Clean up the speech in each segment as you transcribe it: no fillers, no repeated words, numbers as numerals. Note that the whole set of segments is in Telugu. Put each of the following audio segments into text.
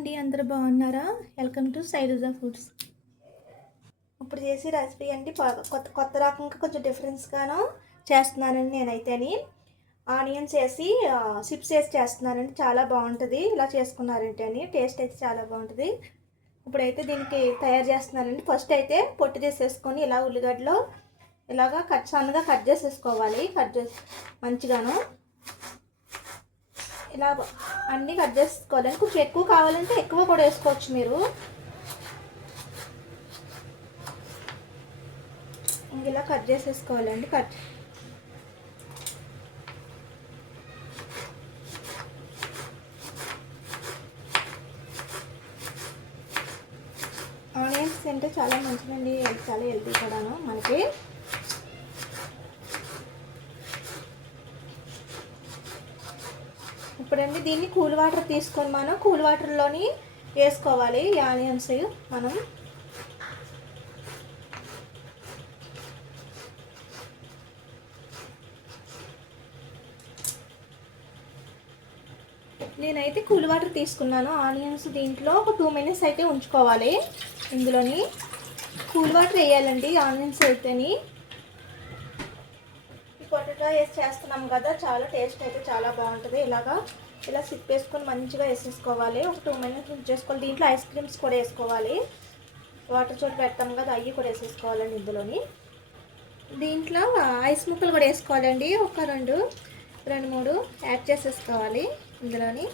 అండి, అందరూ బాగున్నారా? Welcome to Shailaja foods. ఇప్పుడు చేసే రెసిపీ అండి కొత్త కొత్త రకంగా కొంచెం డిఫరెన్స్గాను చేస్తున్నానండి నేనైతేని. ఆనియన్స్ వేసి చిప్స్ వేసి చేస్తున్నానండి. చాలా బాగుంటుంది ఇలా చేసుకున్నారంటే అని. టేస్ట్ అయితే చాలా బాగుంటుంది. ఇప్పుడైతే దీనికి తయారు చేస్తున్నానండి. ఫస్ట్ అయితే పొట్టు తీసేసుకొని ఇలా ఉల్లిగడ్డలో ఇలాగా సన్నగా కట్ చేసేసుకోవాలి. కట్ చేసి మంచిగాను ఇలా అన్నీ కట్ చేసుకోవాలి. కొంచెం ఎక్కువ కావాలంటే ఎక్కువ కూడా వేసుకోవచ్చు మీరు. ఇలా కట్ చేసేసుకోవాలండి. ఆనియన్స్ తింటే చాలా మంచిదండి, చాలా హెల్తీ కూడాను మనకి. ఇప్పుడండి దీన్ని కూల్ వాటర్ తీసుకొని మనం కూల్ వాటర్లోని వేసుకోవాలి ఈ ఆనియన్స్. మనం నేనైతే కూల్ వాటర్ తీసుకున్నాను. ఆనియన్స్ దీంట్లో ఒక 2 minutes అయితే ఉంచుకోవాలి. ఇందులోని కూల్ వాటర్ వేయాలండి ఆనియన్స్ అయితేని. పొటాటో వేసి చేస్తున్నాం కదా, చాలా టేస్ట్ అయితే చాలా బాగుంటుంది. ఇలా సిప్ వేసుకొని మంచిగా వేసేసుకోవాలి. ఒక 2 minutes ఉంచేసుకోవాలి. దీంట్లో ఐస్ క్రీమ్స్ కూడా వేసుకోవాలి. వాటర్ చోటు పెడతాం కదా, అవి కూడా వేసేసుకోవాలండి ఇందులోని. దీంట్లో ఐస్ ముక్కలు కూడా వేసుకోవాలండి. ఒక రెండు మూడు యాడ్ చేసేసుకోవాలి ఇందులోని.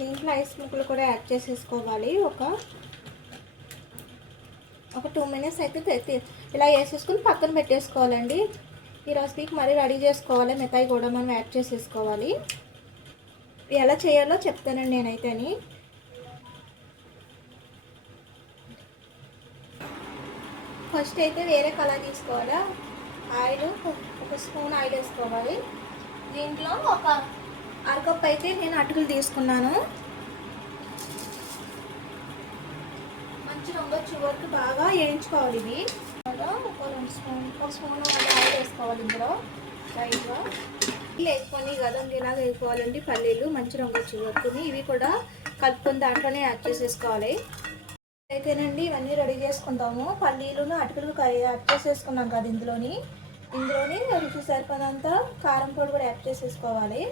దీంట్లో ఐస్ ముక్కలు కూడా యాడ్ చేసేసుకోవాలి. ఒక 2 minutes అయితే ఇలా వేసేసుకుని పక్కన పెట్టేసుకోవాలండి. ఈ రెసిపీకి మరీ రెడీ చేసుకోవాలి. మిగతాయి కూడా మనం యాడ్ చేసేసుకోవాలి. ఎలా చేయాలో చెప్తానండి నేనైతేని. ఫస్ట్ అయితే వేరే కలర్ తీసుకోవాలా. ఆయిల్ ఒక స్పూన్ ఆయిల్ వేసుకోవాలి. దీంట్లో ఒక అరకప్పు అయితే నేను అటుకులు తీసుకున్నాను. మంచి రంగు వచ్చే వరకు బాగా వేయించుకోవాలి. ఇవి ఒక స్పూన్ ఆయిల్ వేసుకోవాలి. ఇందులో లైట్గా వేసుకొని కదా ఇలాగ వేసుకోవాలండి. పల్లీలు మంచి రంగు వచ్చే వరకు ఇవి కూడా కలుపుకొని దాంట్లోనే యాడ్ చేసేసుకోవాలి. అయితేనండి ఇవన్నీ రెడీ చేసుకుందాము. పల్లీలను అటుకులు యాడ్ చేసేసుకున్నాం కదా ఇందులోని రుచి సరిపడంత కారం పొడి కూడా యాడ్ చేసేసుకోవాలి.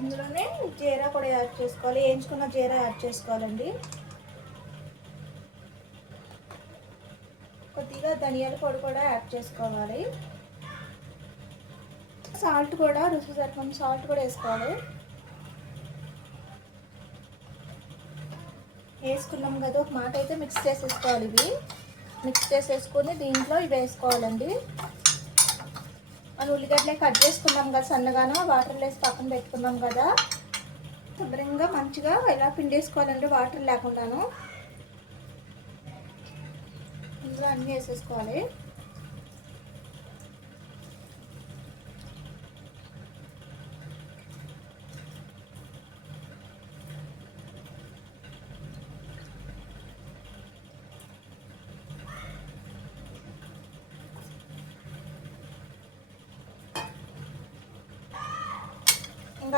ఇందులోనే జీరా కూడా యాడ్ చేసుకోవాలి. వేయించుకున్న జీరా యాడ్ చేసుకోవాలండి. కొద్దిగా ధనియాల పొడి కూడా యాడ్ చేసుకోవాలి. సాల్ట్ కూడా రుచి సరిపడిన సాల్ట్ కూడా వేసుకోవాలి. వేసుకున్నాం కదా, ఒక మాట అయితే మిక్స్ చేసేసుకోవాలి. ఇవి మిక్స్ చేసేసుకొని దీంట్లో ఇవి వేసుకోవాలండి. మనం ఉల్లిగడ్డలే కట్ చేసుకున్నాం కదా సన్నగాను, వాటర్లో వేసి పక్కన పెట్టుకున్నాం కదా. శుభ్రంగా మంచిగా ఇలా పిండేసుకోవాలండి, వాటర్ లేకుండాను. ఇందులో అన్నీ వేసేసుకోవాలి.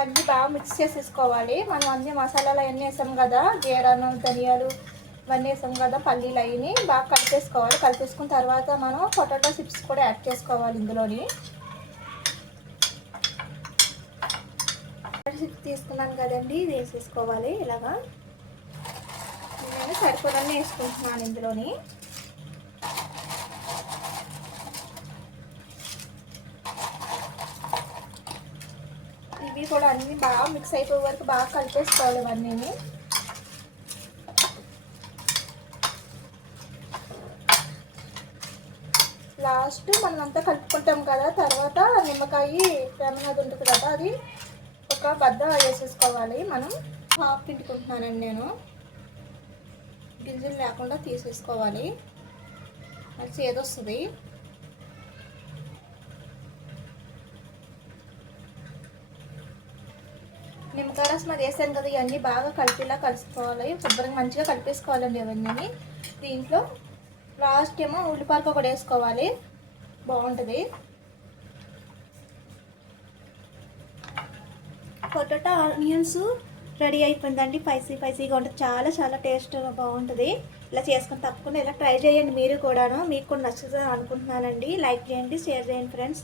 అన్నీ బాగా మిక్స్ చేసేసుకోవాలి. మనం అన్ని మసాలాలు అవన్నీ వేసాం కదా, జీరాను ధనియాలు ఇవన్నీ వేసాం కదా, పల్లీలు అవన్నీ బాగా కలిపేసుకోవాలి. కలిపేసుకున్న తర్వాత మనం పొటాటో చిప్స్ కూడా యాడ్ చేసుకోవాలి. ఇందులోని చిప్స్ తీసుకున్నాను కదండి, ఇది వేసేసుకోవాలి. ఇలాగా నేను సరిపడనే వేసుకుంటున్నాను ఇందులోని. ఇవి కూడా అన్నీ బాగా మిక్స్ అయిపోయే వరకు బాగా కలిపేసుకోవాలి ఇవన్నీ. లాస్ట్ మనం అంతా కలుపుకుంటాం కదా, తర్వాత నిమ్మకాయ ఏమన్నది ఉంటుంది కదా, అది ఒక బద్ద వేసేసుకోవాలి. మనం హాఫ్ పిండుకుంటున్నానండి నేను. గింజలు లేకుండా తీసేసుకోవాలి, అది చేదొస్తుంది. నిమ్మకాయ రసం అది వేసాను కదా, ఇవన్నీ బాగా కలిపిలా కలుసుకోవాలి. శుభ్రంగా మంచిగా కలిపేసుకోవాలండి ఇవన్నీ. దీంట్లో లాస్ట్ ఏమో ఉల్లిపాయలు కూడా వేసుకోవాలి, బాగుంటుంది. పొటాటో ఆనియన్స్ రెడీ అయిపోయిందండి. స్పైసీగా ఉంటుంది, చాలా చాలా టేస్ట్గా బాగుంటుంది. ఇలా చేసుకొని తప్పకుండా ఇలా ట్రై చేయండి మీరు కూడాను. మీకు కూడా నచ్చుతుంది అనుకుంటున్నానండి. లైక్ చేయండి, షేర్ చేయండి ఫ్రెండ్స్.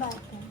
Bye friends.